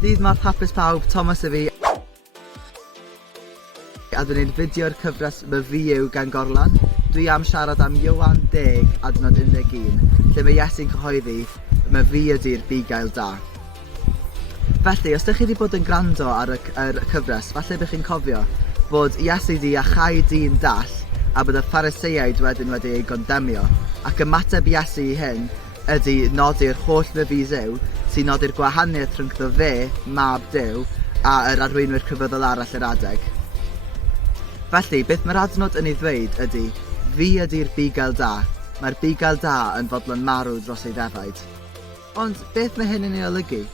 Dydd Mawrth hapus pawb, Thomas y fi. A dwi'n gwneud fideo'r cyfres My Fi Yw gan Gorlan. Dwi am siarad am Ioan 10, adnod 11, lle mae Iesu'n cyhoeddi My Fi ydy'r bugail da. Felly, os ydych chi wedi bod yn gwrando ar y cyfres, falle bych chi'n cofio bod Iesu wedi achau dyn dall a bod y Phariseiaid wedyn wedi ei gondemio, ac ymateb Iesu i hyn ydy nodi'r holl My Fi's yw, sy'n nodi'r gwahaniaeth rhwngddo fe, mab Duw, a yr arweinwyr cyfyddol arall yr adeg. Felly, beth mae'r adnod yn ei ddweud ydy, fi ydy'r bugail da. Mae'r bugail da yn fodlon marw dros ei ddefaid. Ond beth mae hyn yn ei olygu?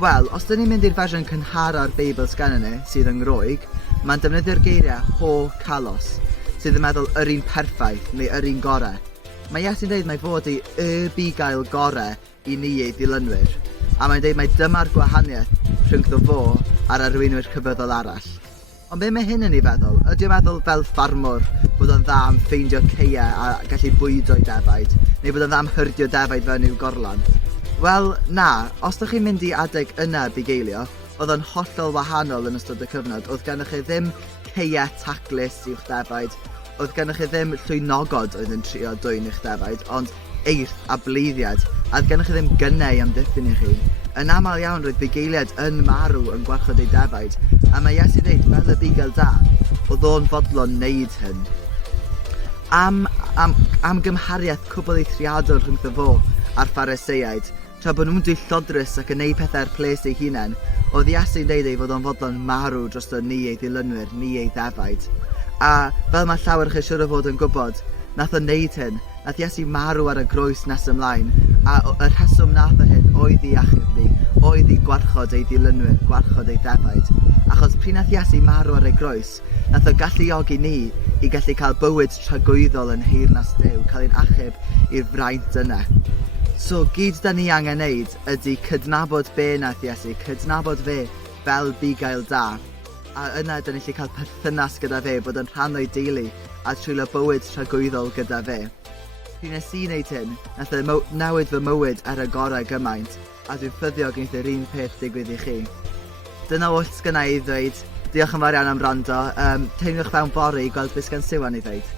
Wel, os dyn ni'n mynd i'r fersiwn cynhara'r Beibl sgennyn ni, sydd yn Groeg, mae'n defnyddio'r geiriau ho kalos, sydd yn meddwl yr un perffaith neu yr un gorau. Mae Iesu'n dweud mai fod i y bugail gorau i ni ei ddilynwyr, a mae'n dweud mai dyma'r gwahaniaeth rhwngddo fo a'r arweinwyr cyfyddol arall. Ond be mae hyn yn ei feddwl? Ydy o'n meddwl fel ffarmwr bod o'n dda am ffeindio ceiau a gallu bwydo'i defaid, neu bod o'n dda am hyrdio defaid fewn i'w gorlan? Wel, na, os ydych chi'n mynd i adeg yna bugeilio, oedd o'n hollol wahanol yn ystod y cyfnod. Oedd gennych chi ddim ceiau taclus i'ch defaid, oedd gennych chi ddim llwynogod oedd yn trio dwyn i'ch defaid, ond eirth a bleiddiad, a oedd gennych chi ddim gynnau am ddiffyn i chi. Yn aml iawn roedd bugeiliad yn marw yn gwarchod ei defaid, a mae Iesu dweud fel y bugail da, oedd o'n fodlon wneud hyn. Am gymhariaeth cwbl eithriadol rhwngddo fo a'r Phariseiaid, tra bod nhw'n dwyllodrus ac yn neud pethau'r ples eu hunain, oedd Iesu'n deud ei fod o'n fodlon marw dros ni ei ddilynwyr, ni ei ddefaid. A fel mae llawer chi siŵr o fod yn gwybod, nath o'n neud hyn, nath Iesu marw ar y groes nes ymlaen, a y rheswm nath o hyn oedd i achub ni, oedd i gwarchod ei ddilynwyr, gwarchod ei ddefaid. Achos pryd nath Iesu marw ar ei groes, nath o galluogi ni i gallu cael bywyd tragwyddol yn heyrnas Duw, cael ein achub i'r fraint yna. So, gyd da ni angen neud ydy cydnabod be nath Iesu, cydnabod fe fel bugail da. A yna da ni'n gallu cael perthynas gyda fe, bod yn rhan o'i deulu a trwylo bywyd tragwyddol gyda fe. Pryd nes i wneud hyn, nath e newid fy mywyd ar y gorau gymaint, a dwi'n ffyddio gwneud yr un peth digwydd i chi. Dyna oll sgynna i ddweud. Diolch yn fawr iawn am wrando. Teimlwch fewn bore i gweld beth sgan Siwan i ddweud.